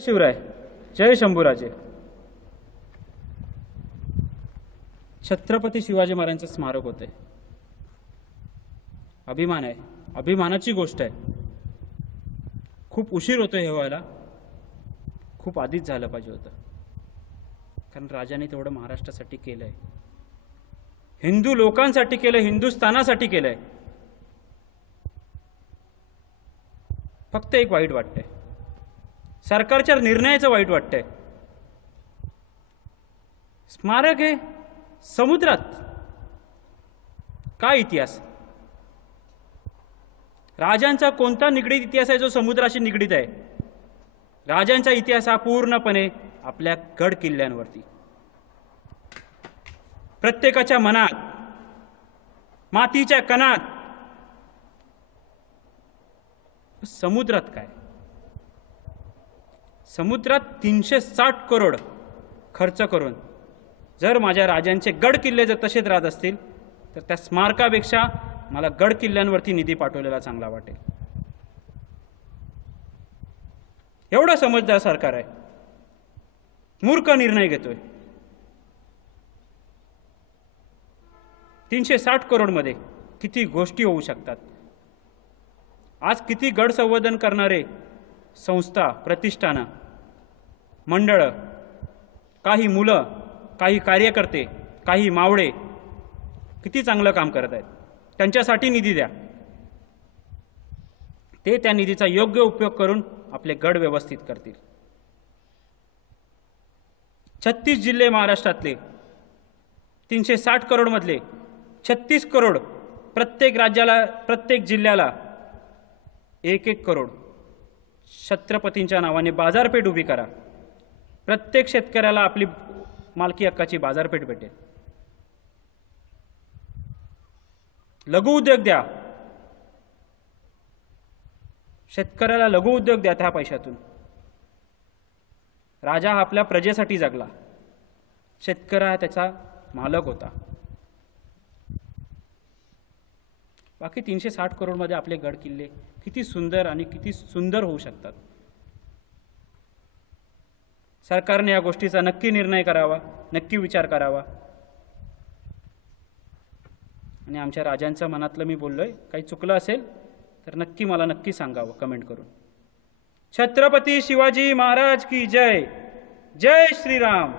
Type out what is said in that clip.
शिवराय, जय शंभूराजे. छत्रपती शिवाजी महाराजांचं स्मारक होते. अभिमान आहे, अभिमानाची गोष्ट आहे. खूप उशीर होतो हे व्हायला, खूप आधीच झालं पाहिजे होतं. कारण राजाने तेवढं महाराष्ट्रासाठी केलंय, हिंदू लोकांसाठी केलं, हिंदुस्थानासाठी केलंय. फक्त एक वाईट वाटतंय, सरकारच्या निर्णयाचं वाईट वाटतंय. स्मारक हे समुद्रात, काय इतिहास? राजांचा कोणता निगडीत इतिहास आहे जो समुद्राशी निगडीत आहे? राजांचा इतिहास हा पूर्णपणे आपल्या गड किल्ल्यांवरती, प्रत्येकाच्या मनात, मातीच्या कणात. समुद्रात काय? समुद्रात 360 करोड खर्च करून जर माझ्या राजांचे गड किल्ले जर तसेच राहत असतील तर त्या स्मारकापेक्षा मला गड किल्ल्यांवरती निधी पाठवलेला चांगला वाटेल. एवढं समजदार सरकार आहे, मूर्ख निर्णय घेतोय. 360 करोड मध्ये किती गोष्टी होऊ शकतात. आज किती गड संवर्धन करणारे संस्था, प्रतिष्ठानं, मंडळ, काही मुलं, काही कार्यकर्ते, काही मावळे किती चांगलं काम करत आहेत. त्यांच्यासाठी निधी द्या, ते त्या निधीचा योग्य उपयोग करून आपले गड व्यवस्थित करतील. 36 जिल्हे महाराष्ट्रातले, 360 करोड मधले 36 करोड, प्रत्येक राज्याला, प्रत्येक जिल्ह्याला 1-1 करोड छत्रपतींच्या नावाने बाजारपेठ उभी करा. प्रत्येक शेतकऱ्याला आपली मालकी हक्काची बाजारपेठ भेटेल. लघु उद्योग द्या, शेतकऱ्याला लघु उद्योग द्या. त्या पैशातून राजा हा आपल्या प्रजेसाठी जगला, शेतकरी हा त्याचा मालक होता. बाकी 360 करोड मध्ये आपले गड किल्ले किती सुंदर आणि किती सुंदर होऊ शकतात. सरकारने या गोष्टीचा नक्की निर्णय करावा, नक्की विचार करावा. आणि आमच्या राजांच्या मनातलं मी बोललोय, काही चुकलं असेल तर नक्की मला नक्की सांगावं कमेंट करून. छत्रपती शिवाजी महाराज की जय. जय श्रीराम.